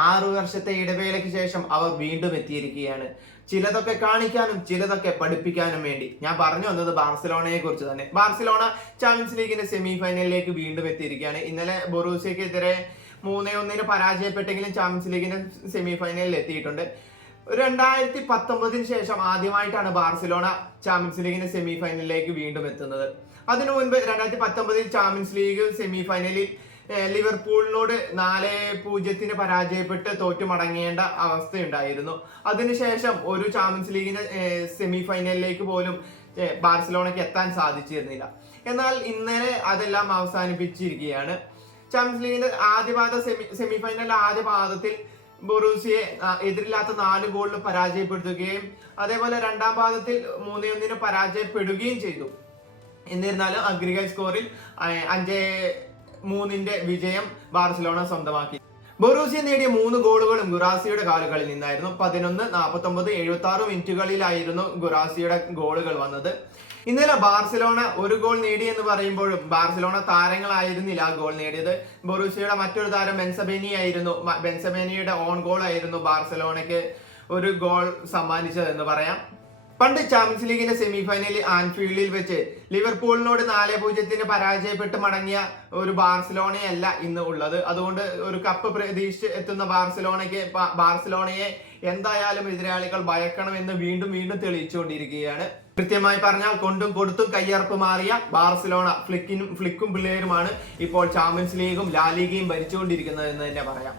6 വർഷത്തെ ഇടവേളയ്ക്ക് ശേഷം അവർ വീണ്ടും എത്തിയിരിക്കുകയാണ്. ചിലതൊക്കെ കാണിക്കാനും ചിലതൊക്കെ പഠിപ്പിക്കാനും വേണ്ടി. ഞാൻ പറഞ്ഞു വന്നത് ബാർസലോണയെ കുറിച്ച് തന്നെ. ബാർസലോണ ചാമ്പ്യൻസ് ലീഗിന്റെ സെമി ഫൈനലിലേക്ക് വീണ്ടും എത്തിയിരിക്കുകയാണ്. ഇന്നലെ ബൊറൂസിയക്കെതിരെ 3-1 പരാജയപ്പെട്ടെങ്കിലും ചാമ്പ്യൻസ് ലീഗിന്റെ സെമി ഫൈനലിൽ എത്തിയിട്ടുണ്ട്. 2019 ശേഷം ആദ്യമായിട്ടാണ് ബാർസലോണ ചാമ്പ്യൻസ് ലീഗിന്റെ സെമി ഫൈനലിലേക്ക് വീണ്ടും എത്തുന്നത്. അതിനു മുൻപ് 2019 ചാമ്പ്യൻസ് ലീഗ് സെമി ഫൈനലിൽ ലിവർപൂളിനോട് 4-0 പരാജയപ്പെട്ട് തോറ്റു മടങ്ങേണ്ട അവസ്ഥയുണ്ടായിരുന്നു. അതിനുശേഷം ഒരു ചാമ്പ്യൻസ് ലീഗിന്റെ സെമി ഫൈനലിലേക്ക് പോലും ബാർസലോണയ്ക്ക് എത്താൻ സാധിച്ചിരുന്നില്ല. എന്നാൽ ഇന്നലെ അതെല്ലാം അവസാനിപ്പിച്ചിരിക്കുകയാണ്. ചാമ്പ്യൻസ് ലീഗിന്റെ ആദ്യപാദ സെമി ഫൈനലിന്റെ ആദ്യ പാദത്തിൽ ബൊറൂസിയെ എതിരില്ലാത്ത 4 ഗോളിന് പരാജയപ്പെടുത്തുകയും അതേപോലെ രണ്ടാം പാദത്തിൽ 3-1 പരാജയപ്പെടുകയും ചെയ്തു. എന്നിരുന്നാലും അഗ്രിഗേറ്റ് സ്കോറിൽ 5-3 വിജയം ബാർസലോണ സ്വന്തമാക്കി. ബൊറൂസിയ നേടിയ 3 ഗോളുകളും ഗുറാസിയുടെ കാലുകളിൽ നിന്നായിരുന്നു. 11, 49, 76 മിനിറ്റുകളിലായിരുന്നു ഗുറാസിയുടെ ഗോളുകൾ വന്നത്. ഇന്നലെ ബാർസലോണ ഒരു ഗോൾ നേടി എന്ന് പറയുമ്പോഴും ബാർസലോണ താരങ്ങളായിരുന്നില്ല ആ ഗോൾ നേടിയത്. ബൊറൂസിയയുടെ മറ്റൊരു താരം ബെൻസബേനി ആയിരുന്നു. ബെൻസബേനിയുടെ ഓൺ ഗോൾ ആയിരുന്നു ബാർസലോണയ്ക്ക് ഒരു ഗോൾ സമ്മാനിച്ചതെന്ന് പറയാം. പണ്ട് ചാമ്പ്യൻസ് ലീഗിന്റെ സെമി ഫൈനലിൽ ആൻഫീൽഡിൽ വെച്ച് ലിവർപൂളിനോട് 4-0 പരാജയപ്പെട്ട് മടങ്ങിയ ഒരു ബാർസലോണയല്ല ഇന്ന് ഉള്ളത്. അതുകൊണ്ട് ഒരു കപ്പ് പ്രതീക്ഷിച്ച് എത്തുന്ന ബാർസലോണയെ എന്തായാലും എതിരാളികൾ ഭയക്കണമെന്ന് വീണ്ടും വീണ്ടും തെളിയിച്ചുകൊണ്ടിരിക്കുകയാണ്. കൃത്യമായി പറഞ്ഞാൽ കൊണ്ടും കൊടുത്തും കയ്യറപ്പ് മാറിയ ബാർസലോണ ഫ്ലിക്കും പിള്ളേരുമാണ് ഇപ്പോൾ ചാമ്പ്യൻസ് ലീഗും ലാ ലീഗയും ഭരിച്ചുകൊണ്ടിരിക്കുന്നത് എന്ന് തന്നെ പറയാം.